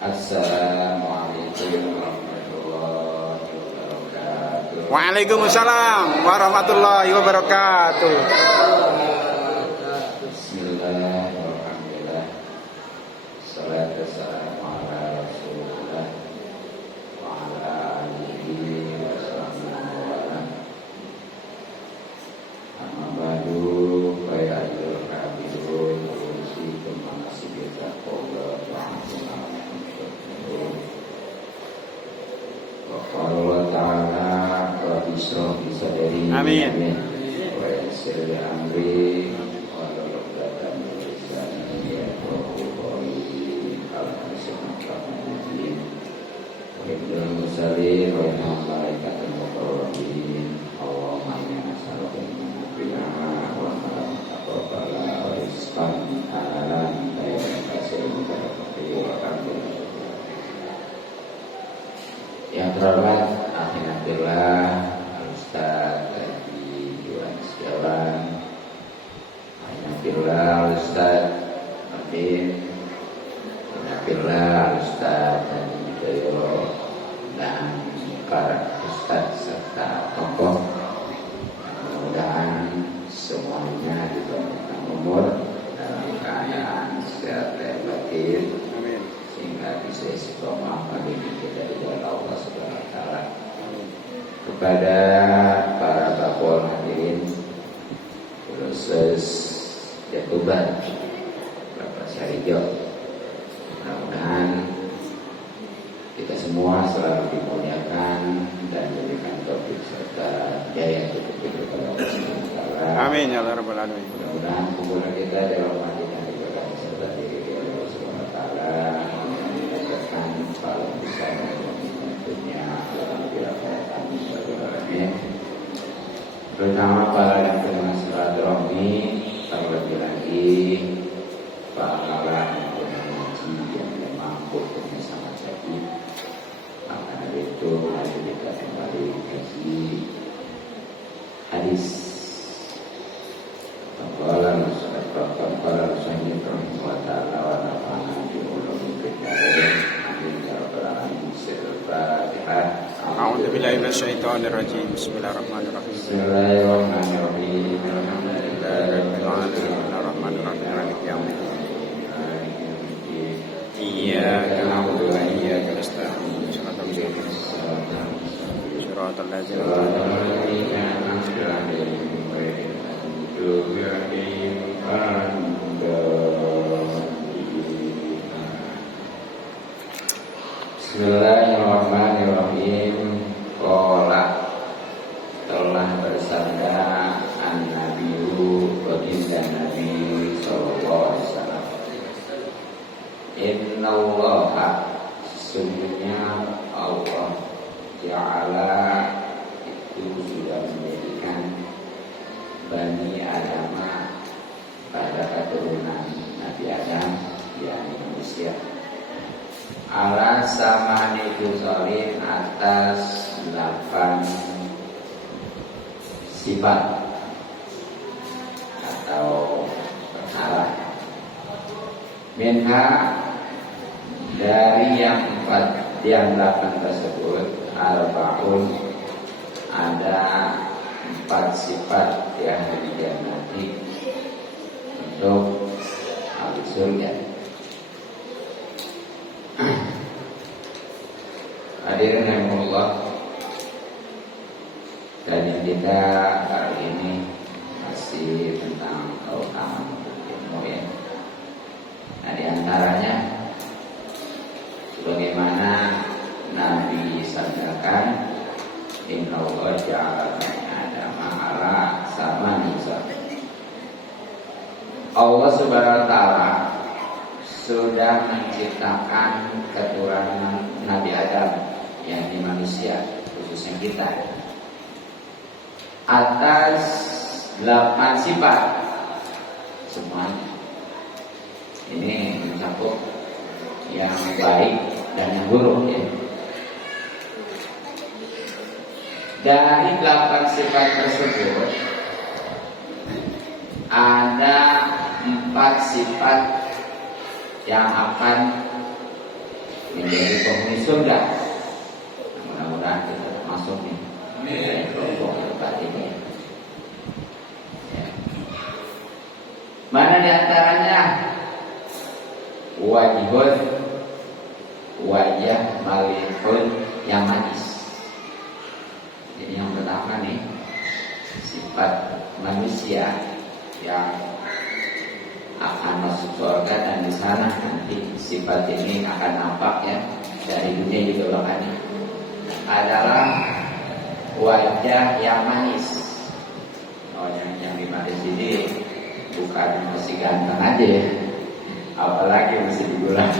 Assalamualaikum warahmatullahi wabarakatuh. Waalaikumsalam warahmatullahi wabarakatuh. Bismillahirrahmanirrahim. Salatu wassalamu ala Rasulillah wa ala alihi wa sahbihi wa ala. Amma ba'du fa ya ayyuhal hafizun usikum manasibita qawla ta'ala wa qala Allah ta'ala wa bisra bi sadri. Amin. Wa yassir li amri wa hlul 'uqdatam min lisani yafqahu qawli. Alhamdulillah. Wa ibnul mursalin wa malaikatul muqarrabin. Allahumma inna nas'aluka min wa taqabbala wa rizqan halalan tayyiban kasiran wa alhamdulillah. Yang terhormat Akhirullah Ustaz Haji Iwan Setiawan, Akhirullah Ustaz Martin, Akhirullah Ustaz Haji Widoyo, dan para Ustaz serta tokoh. Mudah-mudahan semuanya diberikan umur dalam keadaan sehat dan batin, sehingga bisa istiqomah bagi kita di jalan Allah Subhanahu wa taala. Kepada para bapak hadirin, khusus Jatuban, Bapak Syarijo, mudah-mudahan kita semua selalu dimuliakan dan diberikan taufik serta jaya untuk kepada Allah Subhanahu wa taala. Amin ya rabbal alamin. Mudah-mudahan kumpulan kita dalam hatinya diberkati serta diri Allah Subhanahu wa taala, mendapatkan pahala besar tentunya alhamdulillah alamin. Terutama para yang dengan silaturahmi, terlebih lagi para yang dengan haji yang memang hukumnya sangat wajib. Maka dari itu mari kita kembali kaji hadis Qala Rasulullah wa ta'ala wa nafa'ana bi ulumil hikmah. Amin ya rabbal alamin. Al-Fatihah. A'udzu billahi minasyaitonir rajim. Bismillahirrahmanirrahim. Bismillahirrahmanirrahim. Alhamdulillahirabbil alamin. Arrahmanirrahim. Maliki yaumiddin. Iyyaka na'budu wa iyyaka nasta'in. Shiratal ladzina an'amta 'alaihim. Bismillahirrahmanirrahim. Qala, telah bersabda an-nabiyyu baginda Nabi sallallahu alaihi wasallam, innallaha, sesungguhnya Allah ja'ala itu sudah menjadikan Bani Adam pada keturunan Nabi Adam, yakni manusia, ala samani kusolin, atas 8 sifat atau perkara. Minha, dari yang 8 tersebut, arba'un, ada 4 sifat yang dihianati untuk ahli surga. Hadirin rahimakumullah, dan kita kali ini masih tentang keutamaan ilmu ya. Nah, di antaranya sebagaimana Nabi sabdakan, innallaha ja'ala bani Adam ala samani. Allah Subhanahu wa taala sudah menciptakan keturunan Nabi Adam, yang di manusia, khususnya kita, atas 8 sifat semuanya. Ini mencakup yang baik dan yang buruk ya. Dari 8 sifat tersebut ada 4 sifat yang akan menjadi penghuni surga. Mudah-mudahan kita masuk nih dari kelompok tempat ini. Ya. Mana diantaranya wajibun wajah malihun yang manis. Ini yang pertama nih, sifat manusia yang akan masuk surga, dan di sana nanti sifat ini akan nampak ya dari dunia juga bahkan adalah wajah yang manis. Oh, yang manis ini bukan masih ganteng aja ya, apalagi masih digulang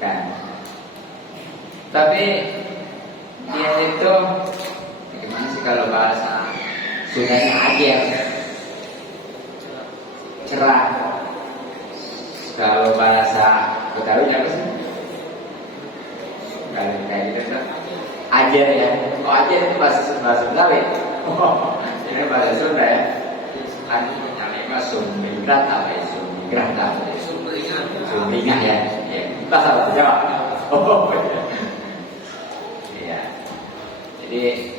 kan. Tapi dia itu bagaimana sih kalau bahasa Sundanya aja cerah. Kalau bahasa Betawi apa sih? Kalau kayak gitu kan ajar ya. Oh, ajar itu bahasa Betawi. Oh, ini bahasa Sunda ya. Kan namanya Sumringah apa ya? Sumringah ya. Ya, bahasa Jawa. Oh, iya. Jadi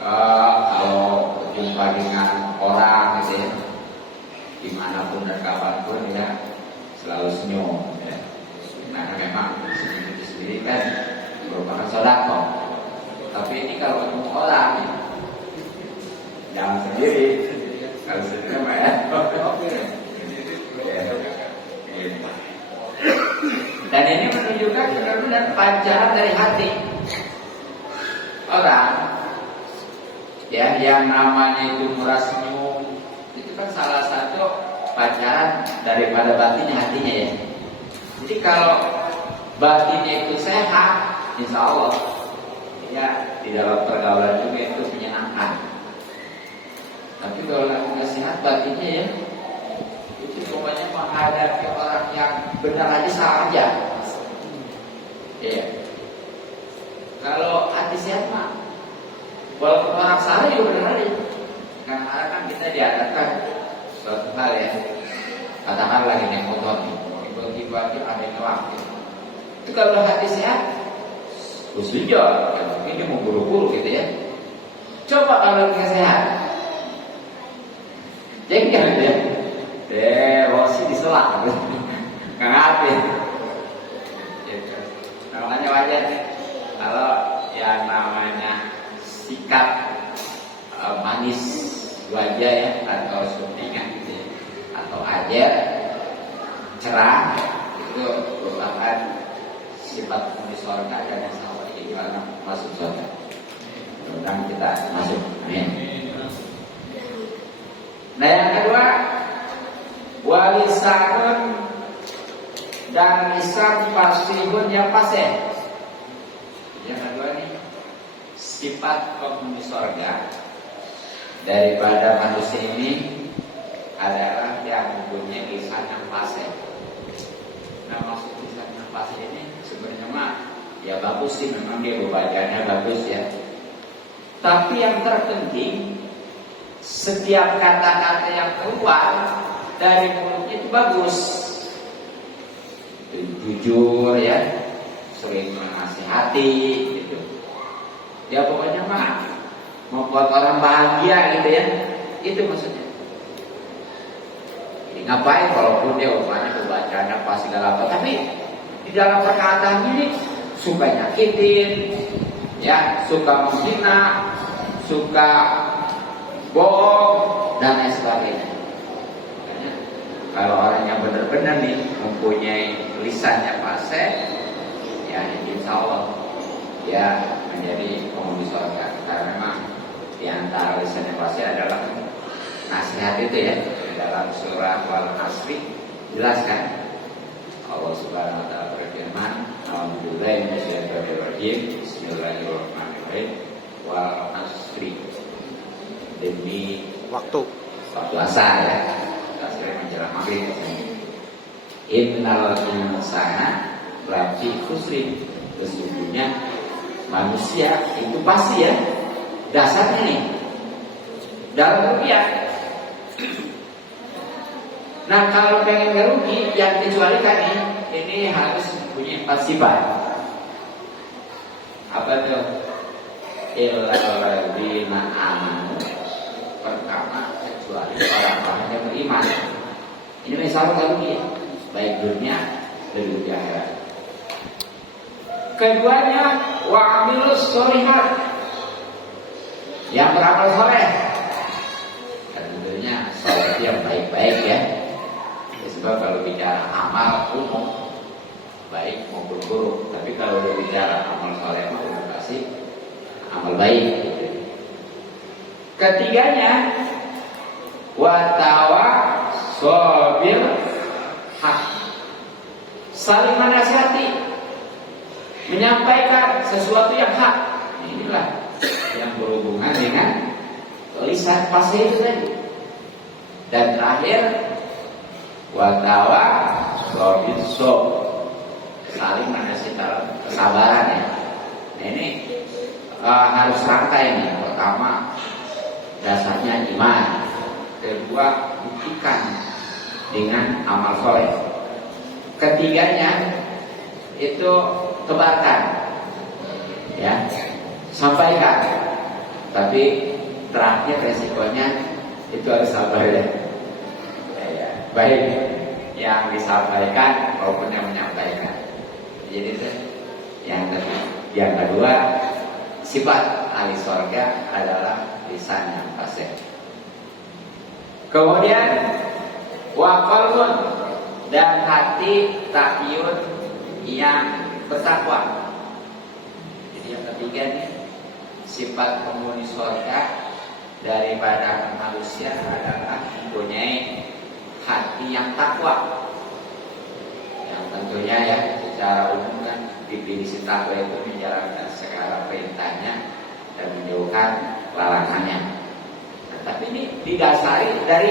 kalau berjumpa dengan orang gitu ya, dimanapun dan kapanpun ya selalu senyum ya. Karena memang senyum itu sendiri kan merupakan sedekah. Tapi ini kalau ketemu orang ya, jangan sendiri. Kalau sendiri mah ya. Dan ini menunjukkan benar-benar pancaran dari hati orang ya, yang namanya itu murah senyum itu kan salah satu pancaran daripada batinnya hatinya ya. Jadi kalau batinnya itu sehat, insya Allah ya di dalam pergaulan juga itu menyenangkan. Tapi kalau nggak sehat batinnya ya, itu pokoknya menghadapi orang yang benar aja salah aja. Iya. Kalau hati sehat mah, walaupun orang salah juga benar aja. Karena kan kita diadakan suatu hal ya, katakan lagi naik motor nih, tiba-tiba ada yang ngelak gitu. Itu kalau hati sehat, usulnya ini mau buru-buru gitu ya. Coba kalau nggak sehat, jengkel ya. Emosi diselak gitu. Nggak ngerti gitu. Namanya wajar kalau yang namanya sikap manis wajah ya, atau sumringah gitu ya, atau ajar cerah, itu merupakan sifat penghuni surga dan insya Allah ini akan masuk surga. Mudah-mudahan kita masuk. Amin. Nah yang kedua, walisanun dan lisan fasihun yang fasih. Yang kedua nih, sifat penghuni surga daripada manusia ini adalah yang mempunyai lisan yang fasih. Nah maksud lisan yang fasih ini sebenarnya mah ya bagus sih, memang dia membacanya bagus ya. Tapi yang terpenting, setiap kata-kata yang keluar dari mulutnya itu bagus, jujur ya, sering menasihati gitu. Ya pokoknya mah membuat orang bahagia gitu ya. Itu maksudnya. Jadi ngapain walaupun dia umpamanya pembacaan apa segala apa, tapi di dalam perkataan ini suka nyakitin, ya, suka menghina, suka bohong dan lain sebagainya. Makanya kalau orang yang benar-benar nih mempunyai lisannya fasih, ya insya Allah ya menjadi penghuni surga. Karena memang di antara lisannya fasih adalah nasihat itu ya. Dalam surah Al-Asri jelaskan Allah Subhanahu wa taala berfirman, "A'udzubillahi minasyaitonir rajim. Bismillahirrahmanirrahim. Wal 'asri." Demi waktu asar ya. Asar menjelang maghrib. Innal insana lafi khusrin. Sesungguhnya manusia itu pasti ya dasarnya nih dalam rupiah. Nah kalau pengen rugi, yang kecualikan ini harus punya empat sifat. Apa tuh? Illalladzina amanu. Pertama, kecuali orang-orang yang beriman. Ini misalnya lagi, baik dunia dan dunia akhirat. Keduanya, wa amilus sholihat, yang beramal soleh. Tentunya soleh yang baik-baik ya. Sebab kalau bicara amal umum, baik maupun buruk. Tapi kalau bicara amal soleh maupun pasti amal baik. Ketiganya, watawa sobil hak, saling menasihati, menyampaikan sesuatu yang hak. Inilah yang berhubungan dengan lisan fasih itu tadi. Dan terakhir, watawa sobil sob, saling menasihati kesabaran ya. Nah, ini harus rangkai nih. Pertama, dasarnya iman. Kedua, buktikan dengan amal soleh. Ketiganya itu tebarkan, ya, sampaikan. Tapi terakhir resikonya itu harus sabar ya. Baik yang disampaikan maupun yang menyampaikan. Jadi itu yang kedua, sifat ahli surga adalah lisan yang fasih. Kemudian wa qalbun, dan hati takyun yang bertakwa. Jadi yang ketiga nih, sifat penghuni surga daripada manusia adalah mempunyai hati yang takwa. Yang tentunya ya secara umum kan definisi takwa itu menjalankan segala perintahnya dan menjauhkan larangannya. Nah, tapi ini didasari dari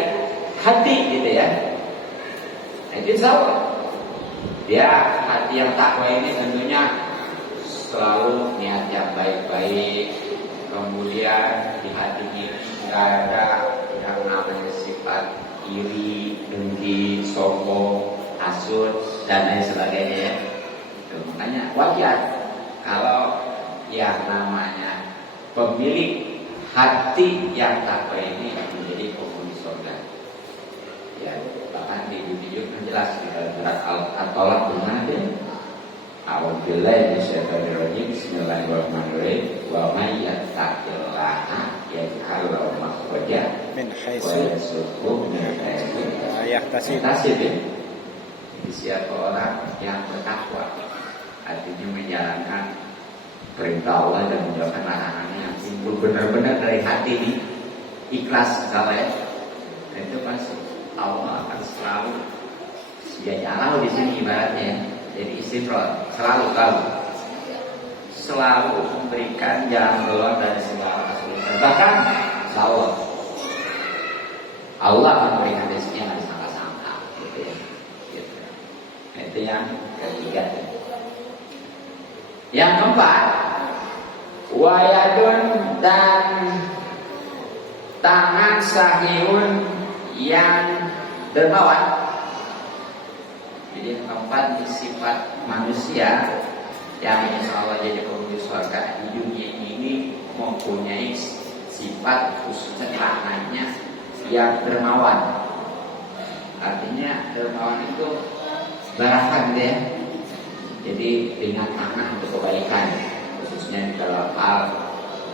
hati gitu ya. Nah, itu sama. Dia hati yang takwa ini tentunya selalu niat yang baik-baik. Kemudian di hati ini tidak ada yang namanya sifat iri, dengki, sombong, hasud dan lain sebagainya ya. Makanya wajar kalau yang namanya pemilik hati yang takwa ini menjadi penghuni surga. Ya, bahkan di video jelas di dalam surat Al-Talaq dengan dia. A'udzubillahi minasyaitonir rajim. Bismillahirrahmanirrahim. Wa may yattaqillaha yaj'al lahu makhraja min wa yarzuqhu min haitsu la yahtasib. Siapa orang yang bertakwa, artinya menjalankan perintah Allah dan menjauhkan larangannya yang timbul benar-benar dari hati ini, ikhlas saleh, itu pasti Allah akan selalu jalau di sini ibaratnya. Jadi istiqror, selalu memberikan jalan keluar dari segala kesulitan. Bahkan Allah memberikan rezeki yang disangka-sangka, gitu ya. Gitu. Nah, itu yang ketiga. Yang keempat, wayadun, dan tangan sahihun yang dermawan. Jadi yang keempat, sifat manusia yang insya Allah jadi penghuni surga di dunia ini mempunyai sifat khususnya tangannya yang dermawan. Artinya dermawan itu barakan deh. Jadi dengan tangan untuk kebaikan, khususnya di dalam hal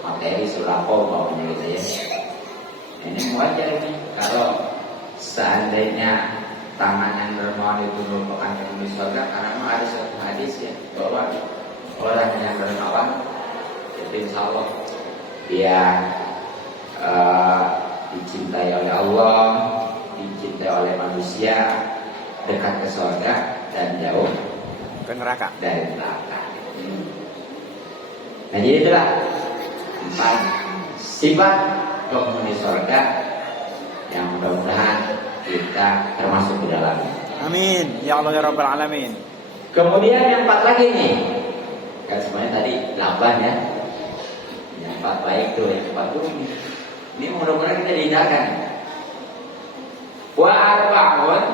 materi sulako maunya gitu ya. Ini wajar nih kalau seandainya tangan yang dermawan itu merupakan penghuni surga, karena ada suatu hadis ya bahwa orang yang dermawan itu insya Allah dia dicintai oleh Allah, dicintai oleh manusia, dekat ke surga dan jauh ke neraka dari neraka. Nah, jadi itulah 4 sifat penghuni surga yang mudah-mudahan kita termasuk di dalamnya. Amin ya Allah ya Rabbal Alamin. Kemudian yang 4 lagi nih, kan semuanya tadi 8 ya. Yang 4 baik tuh, yang 4 tuh ini mudah-mudahan kita dihindarkan. Wa arba'un,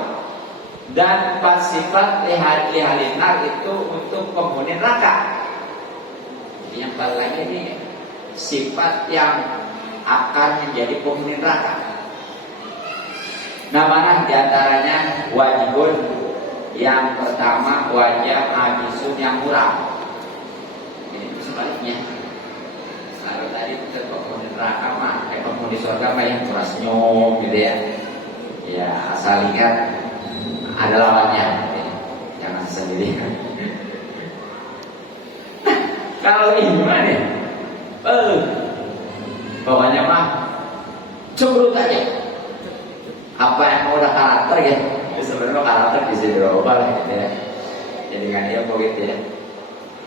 Dan 4 sifat lihalina itu untuk penghuni neraka. Yang paling lagi ini sifat yang akan menjadi penghuni neraka. Namanya diantaranya wajibun. Yang pertama wajah habisun yang murah. Ini sebaliknya. Kalau tadi kita penghuni neraka mah, penghuni surga mah yang murah senyum gitu ya. Ya asal lihat ada lawannya, jangan sendiri. Kalau ini gimana? Pokoknya mah cemberut aja. Apa yang udah karakter ya? Sebenarnya karakter bisa dirubah lah gitu ya. Jadi nggak dia begitu ya.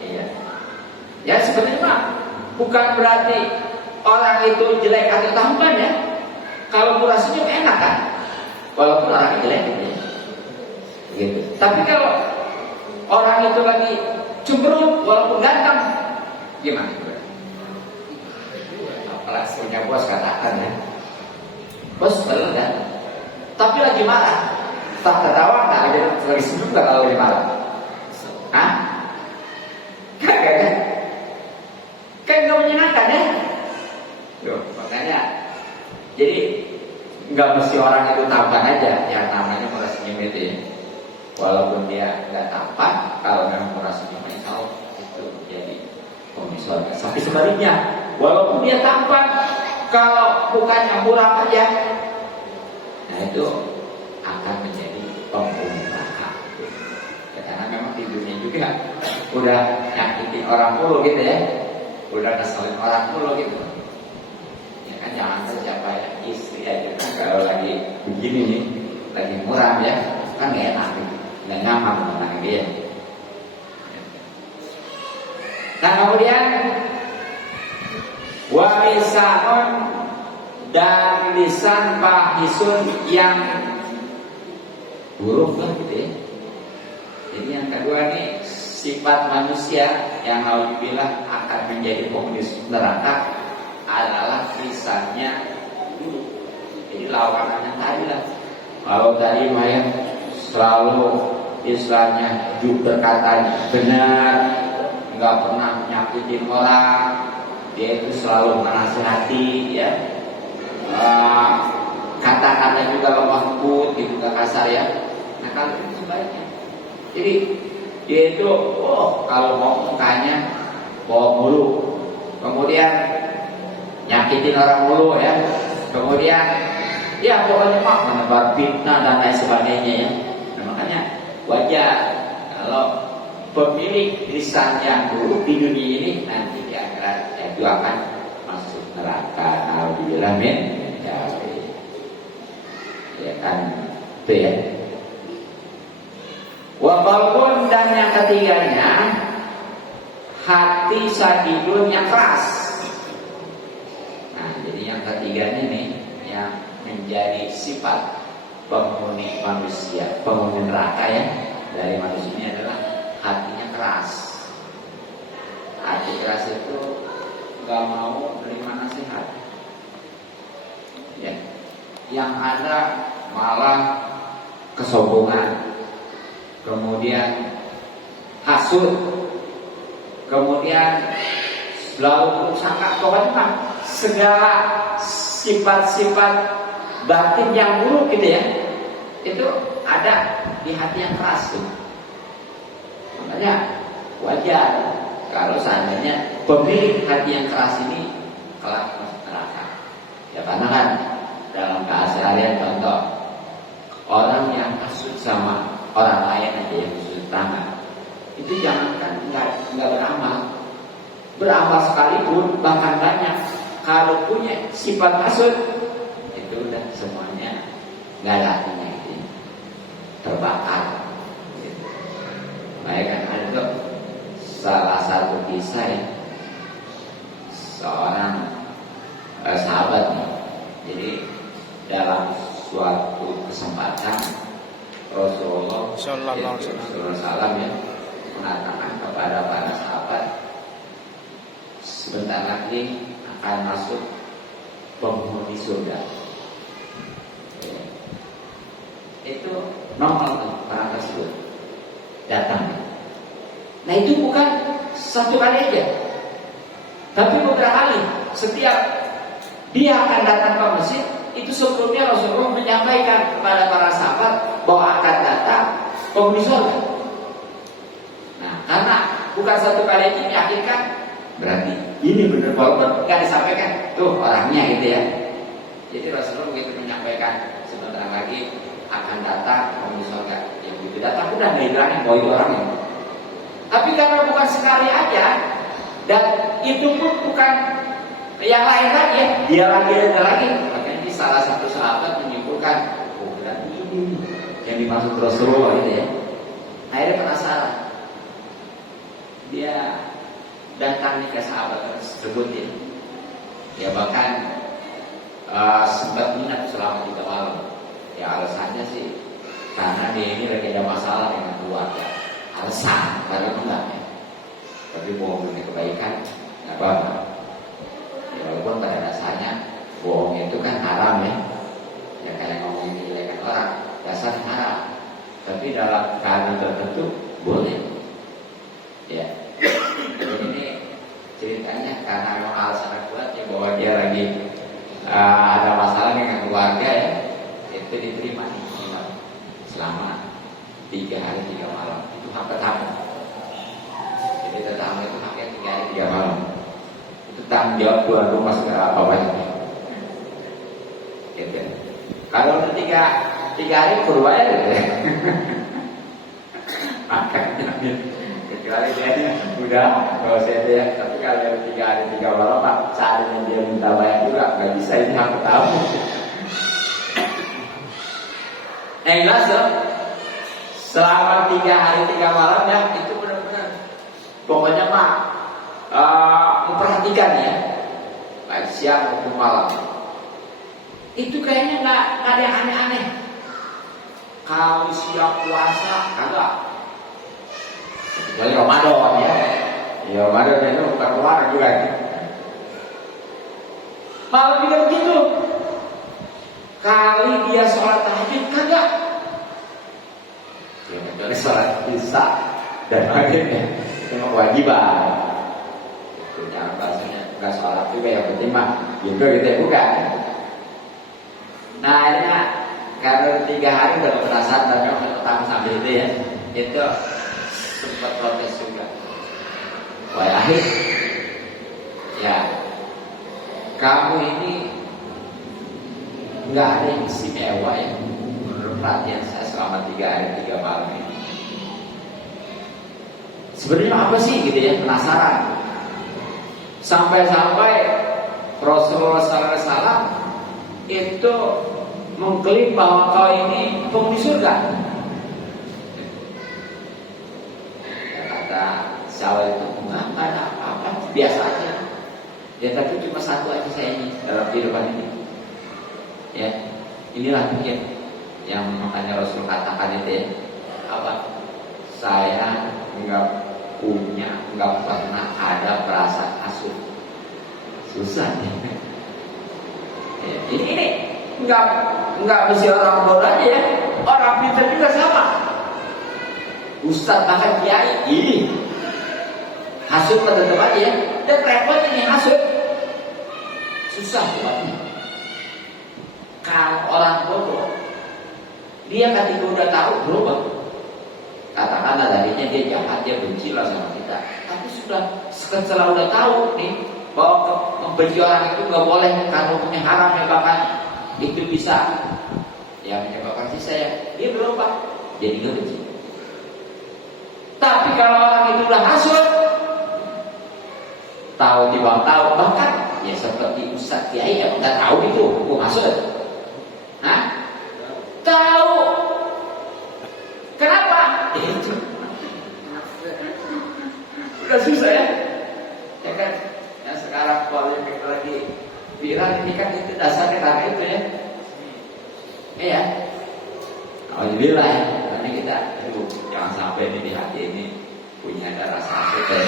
Iya. Ya sebenarnya mah bukan berarti orang itu jelek atau tampan ya. Kalau murah senyum enak kan? Walaupun orangnya jelek gitu ya. Gitu. Tapi kalau orang itu lagi cemberut walaupun ganteng, gimana? Apalagi punya bos katakan ya, bos bener kan? Tapi lagi marah, tak tertawa nggak? Lagi senyum nggak kalau lagi marah? Hah? Kagak kan? Kan nggak menyenangkan ya? Yo, makanya jadi nggak mesti orang itu tampan aja, yang namanya murah senyum itu ya. Walaupun dia nggak tampan, kalau memang murah senyum tahu itu jadi penghuni surga. Tapi sebaliknya, walaupun dia tampan, kalau bukannya murah aja, nah itu akan menjadi penghuni neraka. Ya, karena memang di dunia juga udah nyakitin orang mulu gitu ya, udah ngeselin orang mulu gitu. Ya kan jangan siapa ya, istri aja kan kalau lagi begini nih, lagi murah ya, kan nggak enak gitu. Nggak nyaman dengan dia. Nah kemudian warisaon dan lisan fahisun yang buruk lah gitu ya. Jadi yang kedua nih sifat manusia yang alhamdulillah akan menjadi penghuni neraka adalah lisannya buruk. Jadi lawanannya tadi lah. Kalau tadi Maya selalu istilahnya berkata benar, nggak pernah nyakitin orang, dia itu selalu menasihati ya, kata-kata juga lemah lembut gitu, nggak kasar ya. Nah kalau itu sebaliknya, jadi dia itu kalau mau mukanya bawa mulu, kemudian nyakitin orang mulu ya, kemudian ya pokoknya mah menebar fitnah dan lain sebagainya ya. Makanya wajar kalau pemilik lisan yang buruk di dunia ini nanti di akhirat itu akan masuk neraka. Alhamdulillah min ya kan itu ya. Walaupun dan yang ketiganya hati sadidun yang keras. Nah jadi yang ketiganya nih yang menjadi sifat penghuni manusia, penghuni neraka ya dari manusia ini adalah hatinya keras. Hati keras itu nggak mau menerima nasihat. Ya, yang ada malah kesombongan, kemudian hasud, kemudian selalu bersangka, pokoknya segala sifat-sifat batin yang buruk gitu ya, itu ada di hati yang keras tuh. Makanya wajar kalau seandainya pemilik hati yang keras ini kelak masuk neraka. Ya karena kan dalam keseharian contoh orang yang hasud sama orang lain aja yang hasud tangan, itu jangankan nggak beramal sekalipun bahkan banyak, kalau punya sifat hasud itu udah semuanya nggak ada artinya itu, terbakar. Baik kan ada salah satu kisah ya, seorang sahabat nih. Jadi dalam suatu kesempatan Rasulullah Sallallahu Alaihi Wasallam ya mengatakan kepada para sahabat, sebentar lagi akan masuk penghuni surga. Itu normal para datang. Nah itu bukan satu kali aja, tapi beberapa kali. Setiap dia akan datang ke masjid, itu sebelumnya Rasulullah menyampaikan kepada para sahabat bahwa akan datang penghuni surga. Nah, karena bukan satu kali itu meyakinkan, berarti ini benar walaupun nggak disampaikan tuh orangnya gitu ya. Jadi Rasulullah begitu menyampaikan sebentar lagi akan datang penghuni surga. Yang begitu datang udah dibilangin bahwa itu orangnya. Tapi karena bukan sekali aja, dan itu pun bukan yang lain lagi ya, dia lagi ada lagi. Makanya ini salah satu sahabat menyimpulkan, oh berarti ini yang dimaksud Rasulullah gitu ya. Akhirnya penasaran, dia datang nih ke sahabat tersebut ya. Dia bahkan sempat minat selama 3 malam. Ya alasannya sih karena dia ini lagi ada masalah dengan keluarga. Alasan karena enggak ya. Tapi bohong demi kebaikan nggak apa-apa. Ya, walaupun pada dasarnya bohong itu kan haram ya. Ya kayak ngomongin menjelekan orang, dasarnya haram. Tapi dalam keadaan tertentu boleh. Ya. Jadi ini ceritanya karena memang alasan kuat ya bahwa dia lagi ada masalah dengan keluarga ya, itu diterima nih selama 3 hari 3 malam. Itu hak pertama. Jadi pertama itu haknya 3 hari 3 malam. Itu tanggung jawab tuan rumah segala apa banyak. Gitu. Kalau udah 3 hari kedua ya, makanya kecuali dia udah kalau saya dia. Tapi kalau 3 hari 3 malam pak, seandainya dia minta bayar juga nggak bisa, ini hak pertama. Jelas dong. Selama 3 hari 3 malam ya itu benar-benar pokoknya mah memperhatikan ya, baik siang maupun malam. Itu kayaknya nggak ada yang aneh-aneh. Kalau siang puasa kagak. Kecuali Ramadan ya. Ya Ramadan itu bukan keluar juga. Malam juga begitu. Kali dia sholat tahajud kagak. Ya, kecuali sholat isya dan maghrib ya, itu kewajiban. Itu jangan bahasanya nggak sholat juga yang penting mah gitu ya bukan. Nah ini karena 3 hari udah perasaan tapi yang pertama sampai itu ya, itu sempat protes juga. Wah akhir, ya kamu ini nggak ada yang istimewa ya menurut perhatian saya selama 3 hari 3 malam ini. Sebenarnya apa sih gitu ya, penasaran. Sampai-sampai Rasulullah SAW itu mengklaim bahwa kau ini penghuni surga. Ya, kata Syawal itu enggak ada apa-apa, biasa aja. Ya tapi cuma satu aja saya ini dalam kehidupan ini. Ya, inilah mungkin yang makanya Rasul katakan itu ya, apa? Saya nggak pernah ada perasaan hasut. Susah ya. Ya, ini nggak mesti orang bodoh aja ya, orang pintar juga sama. Ustaz bahkan kiai ini hasut pada tempat ya, dan repot ini hasut. Susah buatnya. Kalau orang bodoh, dia ketika udah tahu berubah. Katakanlah tadinya dia jahat, dia benci lah sama kita. Tapi setelah udah tahu nih bahwa membenci orang itu nggak boleh karena hukumnya haram ya bahkan itu bisa ya menyebabkan sisa dia berubah jadi nggak benci. Tapi kalau orang itu udah hasut, tahu di bawah tahu bahkan ya seperti Ustaz Kiai ya nggak tahu itu hukum hasut. Hah? Tahu. Kenapa? Itu. Udah susah ya. Ya kan? Yang sekarang polemik lagi viral ini kan itu dasarnya karena itu ya. Iya. Alhamdulillah ya. Karena kita jangan sampai di hati ini punya ada rasa hasut ya.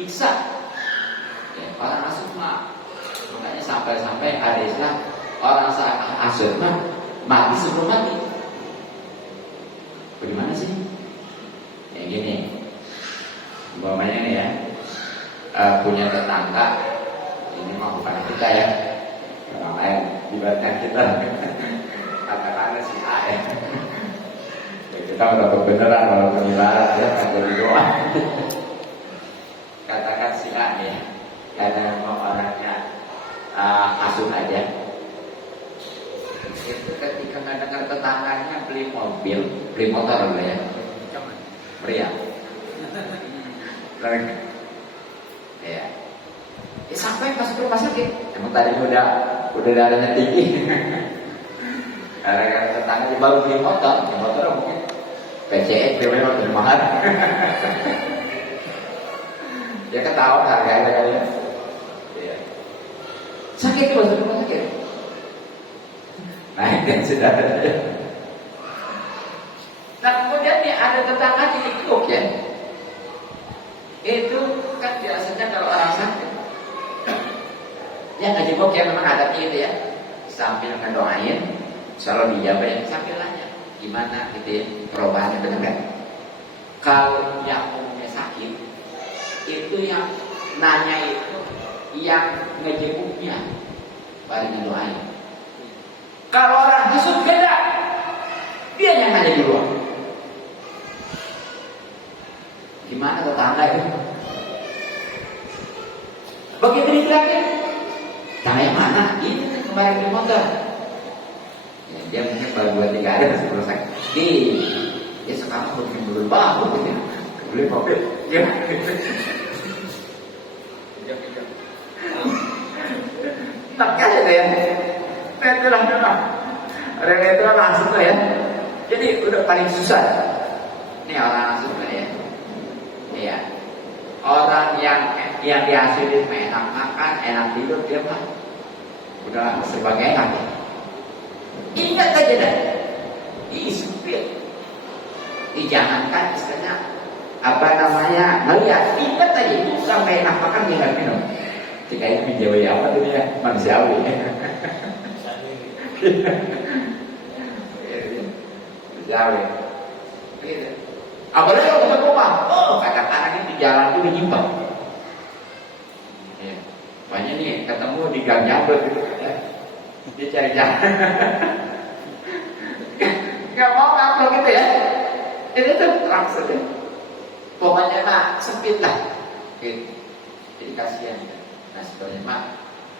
Iksa. Ya, orang hasut mah makanya sampai ada istilah orang hasut mah mati sebelum mati. Bagaimana sih? Ya, Umpamanya nih ya, punya tetangga, ini mah bukan kita ya, orang lain ibaratnya kita katakanlah si A ya. Ya kita udah kebenaran walaupun ibarat ya, kan jadi doa. Katakan si A ya, karena mau orangnya asuh aja. Itu ketika nggak dengar tetangganya beli mobil, beli motor lah ya, pria. Ya. Sampai masuk rumah sakit. Emang tadi udah darahnya tinggi. Gara-gara tetangga baru beli motor mungkin PCX motor mahal. Dia ketahuan harganya kali ya. Iya. Sakit itu masuk rumah sakit. Naik dan sudah. Nah kemudian nih ada tetangga di Tikuk ya. Itu kan biasanya kalau orang sakit ya ngaji bok ya, memang adatnya itu ya, sambil ngedoain selalu dijawab yang sambil nanya gimana gitu ya perubahannya, benar kan? Kalau yang umumnya sakit itu yang nanya itu yang ngejenguknya paling ngedoain. Kalau orang hasut beda, dia yang nanya duluan. Gimana tetangga itu? Begitu ditanya, tanya yang mana? Ini kemarin di motor. Ya, dia mungkin baru 2-3 hari sebelum sakit. Dia sekarang mungkin belum bahu gitu. Beli mobil. Ya. Tak kaya deh ya. Itulah. Orang itu langsung tuh ya. Jadi udah paling susah. Ini orang langsung tuh ya. Iya. Orang yang dihasilin enak makan, enak tidur, dia mah udah sebagai enak. Ingat aja dah. Sempit. Jangankan istilahnya ngeliat, ingat aja itu sampai enak makan dia nggak minum. Jika itu menjauhi apa tuh ya, manusiawi. Manusiawi. Begitu. Apalagi kalau ke rumah, kadang-kadang itu jalan itu menyimpang. Ya. Banyak nih ketemu di gang jambret gitu ya. Dia cari jalan. Gak mau ngapel gitu ya. Itu tuh langsung ya. Pokoknya mah sempit lah. Gitu. Jadi kasihan. Nah sebenarnya mah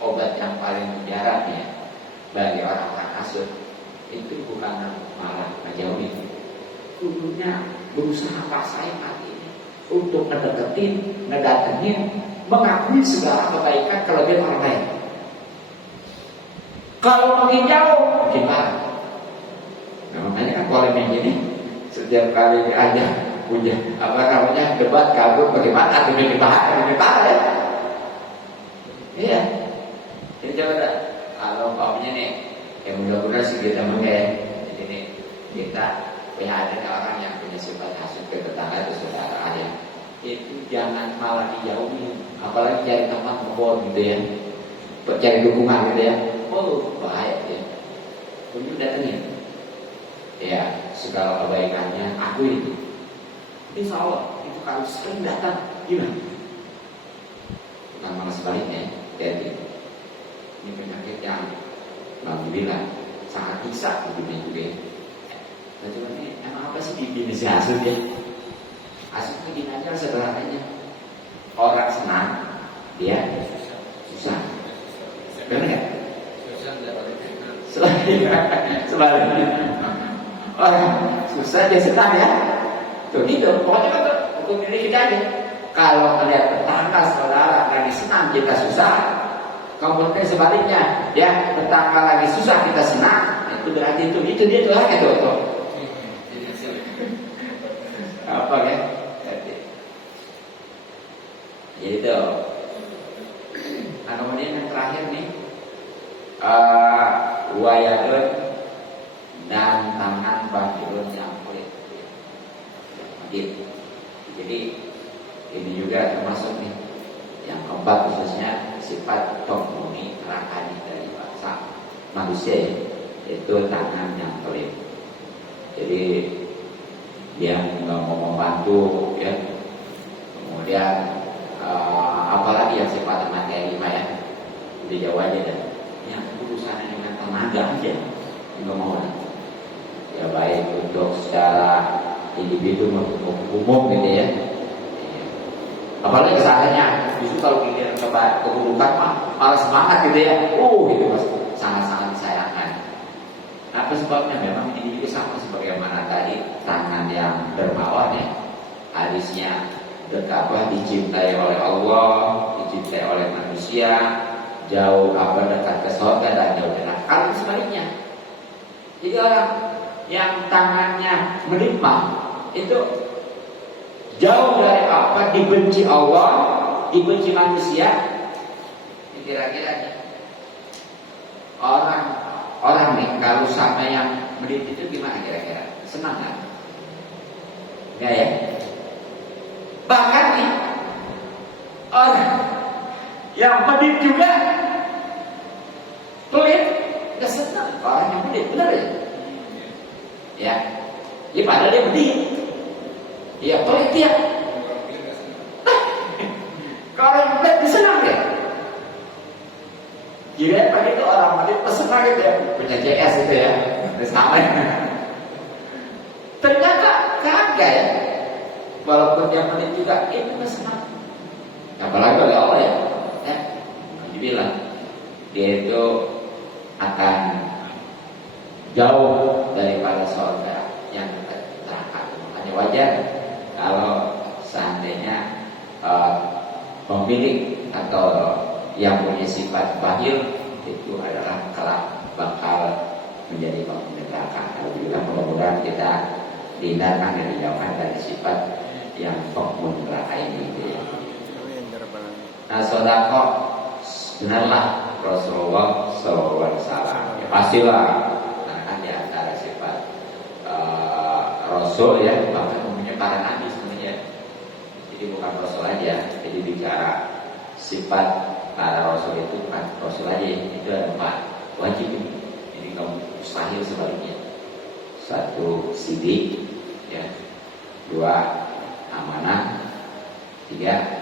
obat yang paling mujarab ya bagi orang-orang hasut itu bukan malah ngejauhin. Kudunya berusaha paksain hati ini untuk ngedeketin, ngedatengin, mengakui segala kebaikan kelebihan orang lain. Kalau makin jauh, gimana? Nah, makanya kan polemik ini setiap kali diajak punya debat kabur bagaimana atau lebih parah ya? Iya. Jadi coba dah, kalau umpamanya nih, ya mudah-mudahan sih kita mengenai. Jadi nih kita punya ada orang yang punya sifat hasut ke tetangga atau saudara ada, itu jangan malah dijauhi, apalagi cari teman ngobrol gitu ya, cari dukungan gitu ya, bahaya ya. Kunjung datangin, ya segala kebaikannya aku itu, insya Allah itu kalau sering datang gimana? Bukan malah sebaliknya, jadi ini penyakit yang alhamdulillah sangat bisa begini juga. Nah, cuma ini emang apa sih bikin si hasut ya? Hasut itu gini aja sederhananya. Orang senang, dia susah. Benar nggak? Sebaliknya. Orang susah dia senang ya. Tuh gitu. Pokoknya kan untuk diri kita aja. Kalau melihat tetangga saudara lagi senang kita susah. Kemudian sebaliknya, ya tetangga lagi susah kita senang. Itu berarti itu dia tuh lagi tuh. Apa ya? Gitu. Nah kemudian yang terakhir nih, wayadun dan tangan bagiun yang kulit. Jadi ini juga termasuk nih yang keempat, khususnya sifat penghuni rakani dari bangsa manusia, itu tangan yang pelit. Jadi dia nggak mau membantu ya, kemudian Kemudian apalagi yang sifatnya materi Pak ya, udah jauh aja dan yang urusan dengan tenaga aja nggak mau. Ya baik untuk secara individu maupun umum gitu ya. Apalagi kesannya justru kalau kita coba keburukan mah malah semangat gitu ya. Gitu mas, sangat-sangat disayangkan. Apa sebabnya? Memang ini juga sama sebagaimana tadi tangan yang dermawan ya, hadisnya dicintai oleh Allah, dicintai oleh manusia, jauh dekat ke surga dan jauh dari neraka. Kalau sebaliknya, jadi orang yang tangannya melimpah itu jauh dari dibenci Allah, dibenci manusia. Kira-kira orang nih kalau sama yang medit itu gimana kira-kira? Senang kan? Enggak ya? Bahkan nih orang yang medit juga pelit, nggak senang orang yang medit, benar ya? Ya, padahal dia medit, ya pelit dia. Kalau yang medit disenang ya. Kira pagi itu orang medit pesenang gitu ya, punya CS gitu ya, sama ya. Ternyata kagak ya. Walaupun dia medit juga, itu nggak senang. Apalagi oleh Allah ya, dibilang dia itu akan jauh daripada surga yang neraka. Makanya wajar kalau seandainya pemilik atau yang punya sifat bakhil itu adalah kelak bakal menjadi penghuni neraka. Alhamdulillah, mudah-mudahan kita dihindarkan dan dijauhkan dari sifat yang penghuni neraka ini. Nah, sedekah benarlah Rasulullah SAW. Ya, pastilah, karena kan di antara sifat Rasul ya, bahkan umumnya para nabi sebenarnya. Jadi bukan Rasul aja. Jadi bicara sifat para Rasul itu bukan Rasul aja, itu ada 4 wajib. Jadi nggak mustahil sebaliknya. 1 sidik, ya. 2 amanah, 3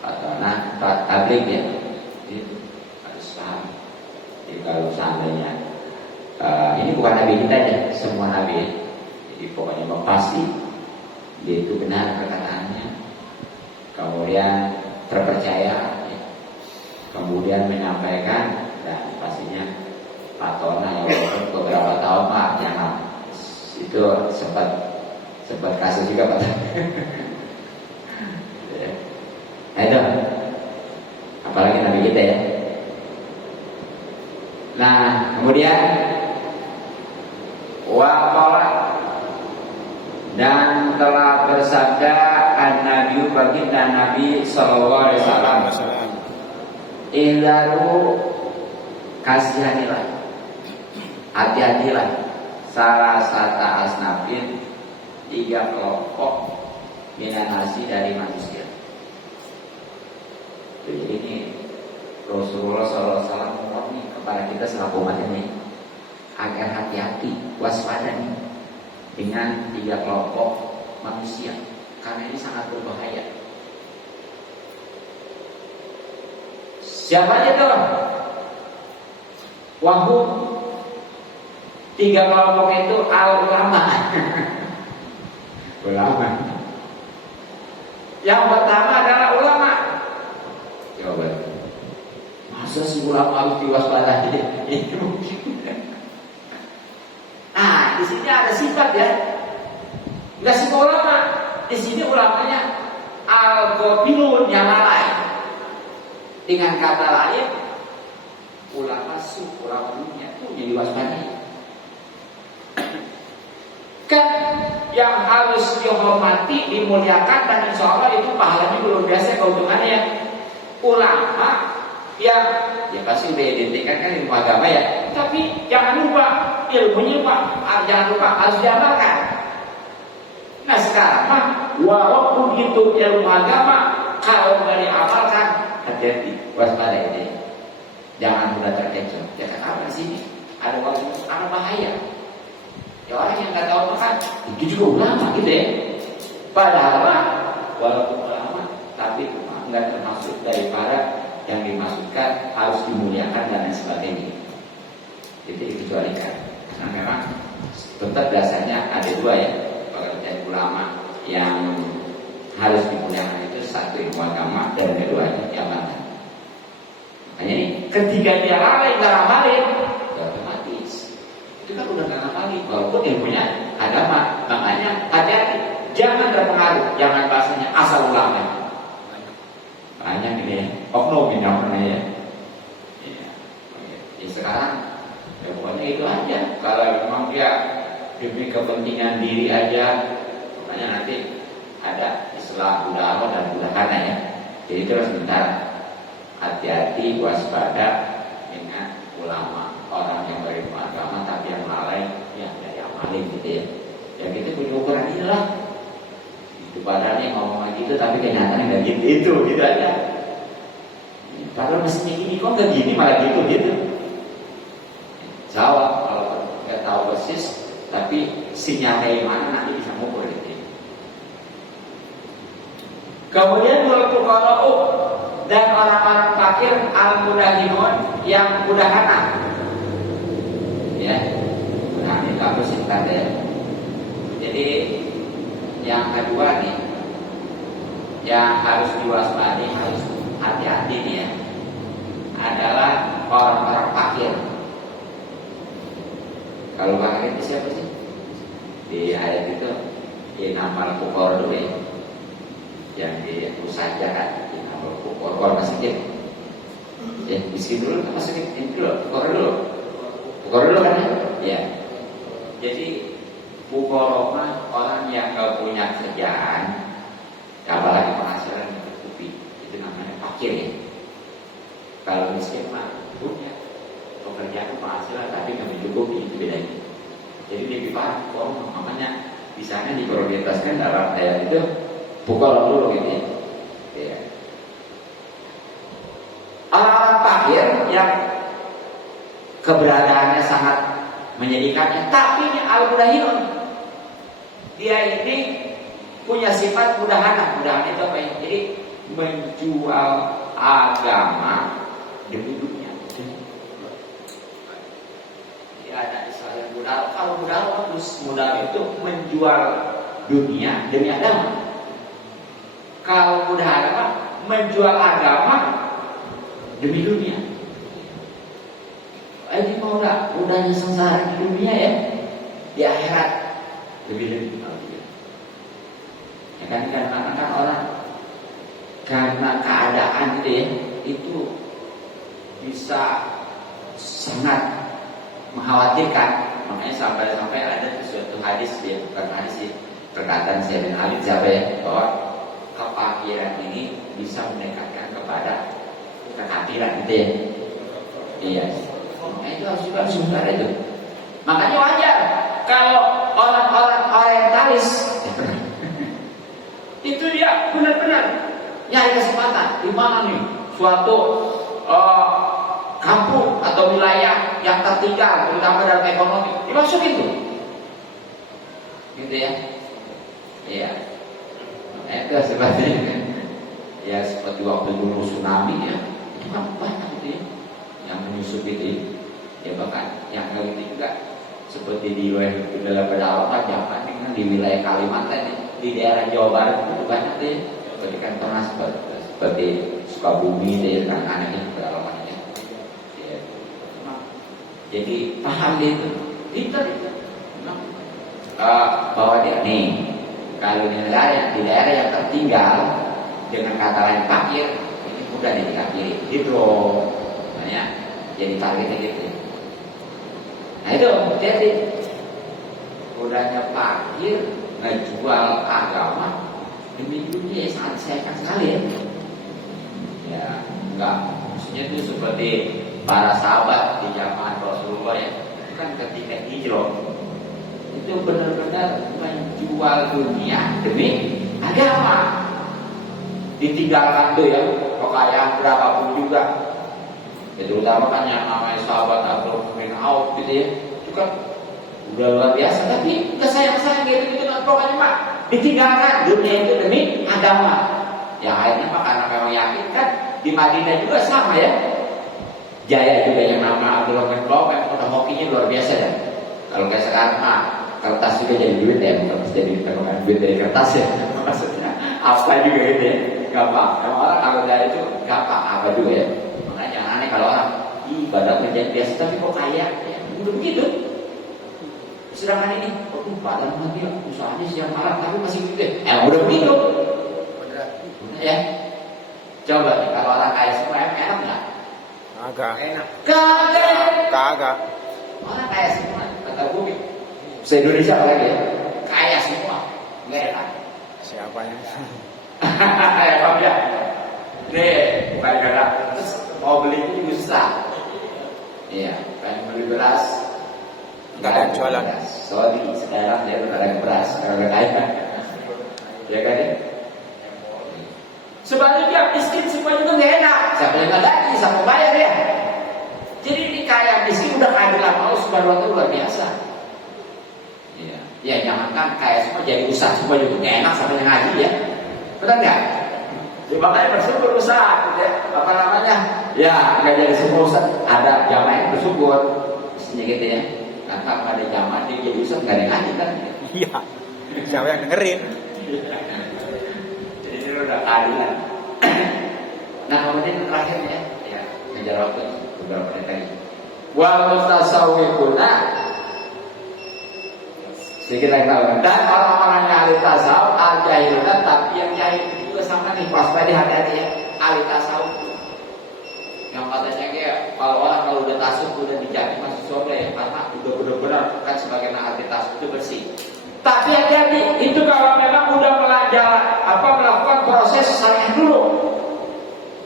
patona, 4 tabligh ya. Jadi harus paham. Jadi kalau seandainya ini bukan nabi kita ya, semua nabi ya. Jadi pokoknya pasti dia itu benar perkataannya, kemudian terpercaya ya. Kemudian menyampaikan dan pastinya patona ya, beberapa tahun Pak jangan itu sempat kasus juga Pak. Nah itu, apalagi nabi kita ya. Nah kemudian waqala, dan telah bersabda an-nabi baginda Nabi sallallahu alaihi wasallam, ihdaru, kasihanilah, hati-hatilah salah satu asnafin, 3 kelompok minan nasi dari manusia. Jadi ini Rasulullah SAW memohon kepada kita selaku umat ini agar hati-hati, waspada nih dengan 3 kelompok manusia, karena ini sangat berbahaya. Siapa aja tuh? Wahum, 3 kelompok itu al-ulama. Ulama. Yang pertama adalah ulama. Coba, masa si ulama harus diwaspadai? Itu nah, di sini ada sifat ya. Enggak semua ulama. Di sini ulamanya al-ghafilun, yang lalai. Dengan kata lain, ulama ulama dunia itu jadi waspadai. Kan yang harus dihormati, dimuliakan, dan insya Allah itu pahalanya belum biasa, keuntungannya ya. Ulama yang ya pasti udah identikan kan ilmu agama ya, tapi jangan lupa ilmunya Pak, jangan lupa harus diamalkan. Nah sekarang mah walaupun itu ilmu agama, kalau nggak diamalkan, hati-hati, waspada ini, jangan mudah terkecoh. Ya kenapa sih? Ada waktu ada bahaya. Ya orang yang nggak tahu makan itu juga ulama gitu ya. Padahal mah walaupun ulama, enggak termasuk daripada yang dimaksudkan harus dimuliakan dan lain sebagainya. Itu dikecualikan. Karena memang tetap dasarnya ada dua ya, pengertian ulama yang harus dimuliakan itu satu ilmu agama dan kedua jabatan. Makanya ini ketika dia lalai nggak ngamalin, ya otomatis itu kan udah nggak ngamalin walaupun ilmunya agama. Makanya hati-hati, jangan terpengaruh, jangan bahasanya asal ulama. Banyak ini ya, oknum ini namanya ya. Ya sekarang ya pokoknya itu aja. Kalau memang dia demi kepentingan diri aja, makanya nanti ada istilah budaya dan budahana ya. Jadi terus bentar, hati-hati, waspada dengan ulama, orang yang berilmu agama tapi yang lalai yang dari amalin gitu ya. Ya kita punya ukuran inilah. Itu badannya ngomong gitu tapi kenyataannya nggak gitu aja. Padahal mestinya gini, kok nggak gini malah gitu. Jawab kalau nggak tahu persis, tapi sinyalnya mana nanti bisa ngukur gitu. Kemudian wal fuqara'u, dan orang-orang fakir al-mudahinun yang mudahana. Ya, nah ini kamu singkat ya. Jadi yang kedua nih, yang harus diwaspadai, harus hati-hati nih ya, adalah orang-orang fakir. Kalau fakir itu siapa sih? Di ayat itu inamal fuqar dulu ya, yang di usaha kan inamal fuqar, orang miskin. Ya miskin dulu, masukin ini dulu, fuqar dulu kan ya. Jadi fuqara mah orang yang nggak punya kerjaan, apalagi penghasilan yang tercukupi, itu namanya fakir ya. Kalau miskin mah punya pekerjaan penghasilan tapi nggak mencukupi, itu bedanya. Jadi lebih parah, makanya di sana diprioritaskan dalam ayat itu fuqara dulu gitu ya. Ya. Orang-orang fakir yang keberadaannya sangat menyedihkannya, tapi ini al-mudahinun, dia ini punya sifat mudahana. Mudahana itu apa ya? Jadi menjual agama demi dunia. Jadi ada istilah yang mudahana. Kalau mudahana terus mudahana itu menjual dunia demi agama. Kalau mudahana menjual agama demi dunia. Ini mau nggak udahnya sengsara di dunia ya, di akhirat lebih. Ya kan kadang-kadang orang karena keadaan gitu ya, itu bisa sangat mengkhawatirkan. Makanya sampai ada suatu hadis ya, bukan hadis sih, perkataan Sayyidina Ali siapa ya, bahwa kefakiran ini bisa mendekatkan kepada kekafiran gitu ya. Iya. Itu harus juga sebentar itu. Makanya wajar kalau orang-orang orientalis itu dia benar-benar nyari kesempatan di mana nih suatu kampung atau wilayah yang tertinggal terutama dalam ekonomi, dimasukin tuh, gitu ya. Iya. Itu seperti ya seperti waktu dulu tsunami ya, itu kan banyak gitu ya yang menyusup itu. Ya bahkan yang kali ini juga seperti di dalam pedalaman Jakarta kan di wilayah Kalimantan di daerah Jawa Barat itu banyak deh. Seperti kan pernah seperti Sukabumi deh kan anehnya pedalamannya. Ya. Jadi paham dia itu, pintar itu. Bahwa dia nih kalau di daerah yang tertinggal dengan kata lain fakir ini mudah dikafiri gitu loh. Makanya jadi targetnya gitu. Nah itu jadi udahnya fakir ngejual agama demi dunia sangat sayang sekali ya. Ya enggak, maksudnya itu seperti para sahabat di zaman Rasulullah ya, itu kan ketika hijrah itu benar-benar menjual dunia demi agama. Ditinggalkan tuh ya kekayaan berapapun juga. Itu utama kan yang namanya sahabat Abdul bin Auf gitu ya, itu kan udah luar biasa, tapi nggak sayang gitu kan pokoknya Pak ditinggalkan dunia itu demi agama. Ya akhirnya Pak karena memang yakin kan di Madinah juga sama ya. Jaya juga yang nama Abdullah bin Baum yang udah hokinya luar biasa ya. Kalau kayak sekarang kertas juga jadi duit ya, kertas jadi duit dari kertas ya. Maksudnya apa juga gitu ya, gampang. Orang kalau dari itu gampang apa juga ya. Makanya jangan aneh kalau orang ibadah kerja biasa tapi kok kaya ya, udah begitu. Sedangkan ini, badan mati ya, usahanya siang malam tapi masih gede. Udah begitu. Ya, coba nih, kalau orang kaya semua enak nggak? Kagak. Enak. Kagak. Orang kaya semua, kata bumi. Se-Indonesia lagi ya, kaya semua, nggak enak. Siapanya? Ya, Pak ya. Nih, bukan karena terus mau beli ini susah. Iya, kan beli beras. Nggak ada yang jualan. Sorry, sekarang dia udah ada beras, kalau nggak kaya. Ya kan ya? Sebaliknya miskin semua juga nggak enak. Siapa yang nggak gaji, siapa bayar ya? Jadi ini kaya miskin udah kaya lama, subhanallah itu luar biasa. Iya, ya jangankan kaya semua jadi usaha semua juga nggak enak sama yang ngaji ya. Betul nggak? Ya makanya bersyukur usaha, gitu ya. Apa namanya? Ya nggak jadi semua usaha. Ada jamaah yang bersyukur, mestinya gitu ya. Nah kalau ada jamaah dia jadi usaha nggak ada yang ngaji kan? Iya. Siapa yang dengerin? Jadi ini udah keadilan. Nah kemudian terakhirnya ya ngejar waktu beberapa menit lagi. Wal mutasawwifuna sedikit lagi tahu. Dan orang-orang yang ahli tasawuf al-jahiluna, tapi yang jahil juga sama nih, waspada hati-hati ya. Ahli tasawuf yang katanya kayak kalau udah tasawuf udah dijamin masuk surga ya, karena udah benar-benar kan sebagai ahli tasawuf itu bersih. Tapi hati-hati, itu kalau memang udah melakukan proses syariah dulu.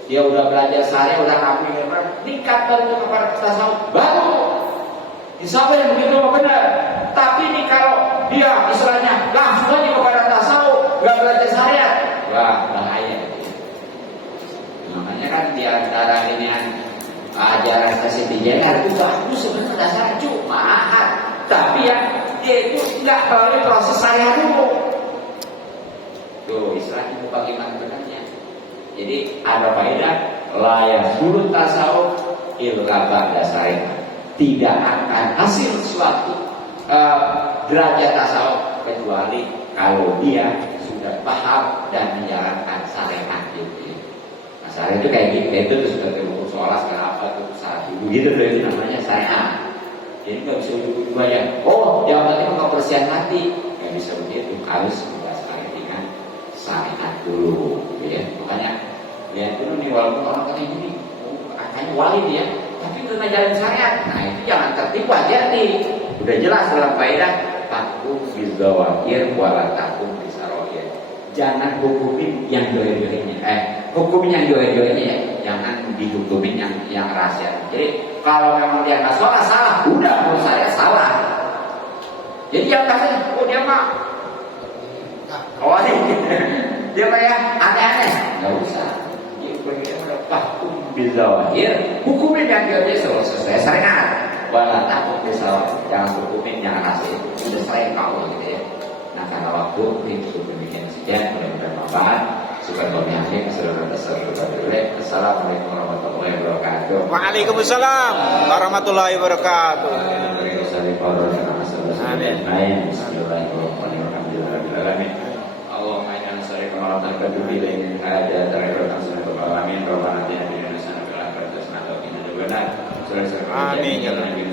Dia udah belajar syariah, udah ngapain nikah baru kepada tasawuf baru. Insya Allah yang begitu benar. Tapi ini kalau dia istilahnya langsung aja kepada tasawuf, nggak belajar syariah, wah bahaya. Makanya kan di antara ini ajaran Siti Jenar itu bagus sebenarnya dasarnya cuma mahal. Tapi ya dia itu nggak melalui proses syariah dulu. Tuh istilahnya itu bagaimana benarnya. Jadi ada faedah layak dulu tasawuf illa ba'da syariah. Tidak akan hasil suatu derajat tasawuf kecuali kalau dia sudah paham dan menjalankan syariat gitu. Nah, syariat itu kayak gitu, itu sudah terukur sholat segala apa tuh saat itu tuh itu namanya syariat. Jadi nggak bisa ujuk-ujuk aja. Oh, yang penting kebersihan hati, nggak bisa begitu. Harus sekali dengan syariat dulu, ya. Makanya lihat dulu nih walaupun orang katanya gini, katanya wali dia. Tapi karena jalan syariat, nah itu jangan tertipu, hati-hati. Udah jelas dalam faedah takum bizawahir wala takum bisarohir. Jangan hukumin yang jodoh-jodohnya. Hukumin yang jodoh-jodohnya ya. Jangan dihukumin yang rahasia. Jadi kalau memang dia nggak salah, udah menurut saya salah. Jadi yang kasih, oh dia mah, oh dia kayak aneh-aneh, nggak usah. Takum bizawahir, hukumin yang dia sesuai syariat. Wala takum bizawahir, jangan hukumin yang rahasia. Udah saya tahu gitu ya. Nah karena waktu itu demikian saja, mudah-mudahan bermanfaat. Subhanallah, assalamualaikum warahmatullahi wabarakatuh. Waalaikumsalam warahmatullahi wabarakatuh. Amin. Bismillahirrahmanirrahim. Allahumma inna nas'aluka ma taqabbal billahi hajat ta'ala alamin. Rabbana atina fid dunya hasanah wa fil akhirati hasanah wa qina adzabannar. Amin ya rabbal alamin.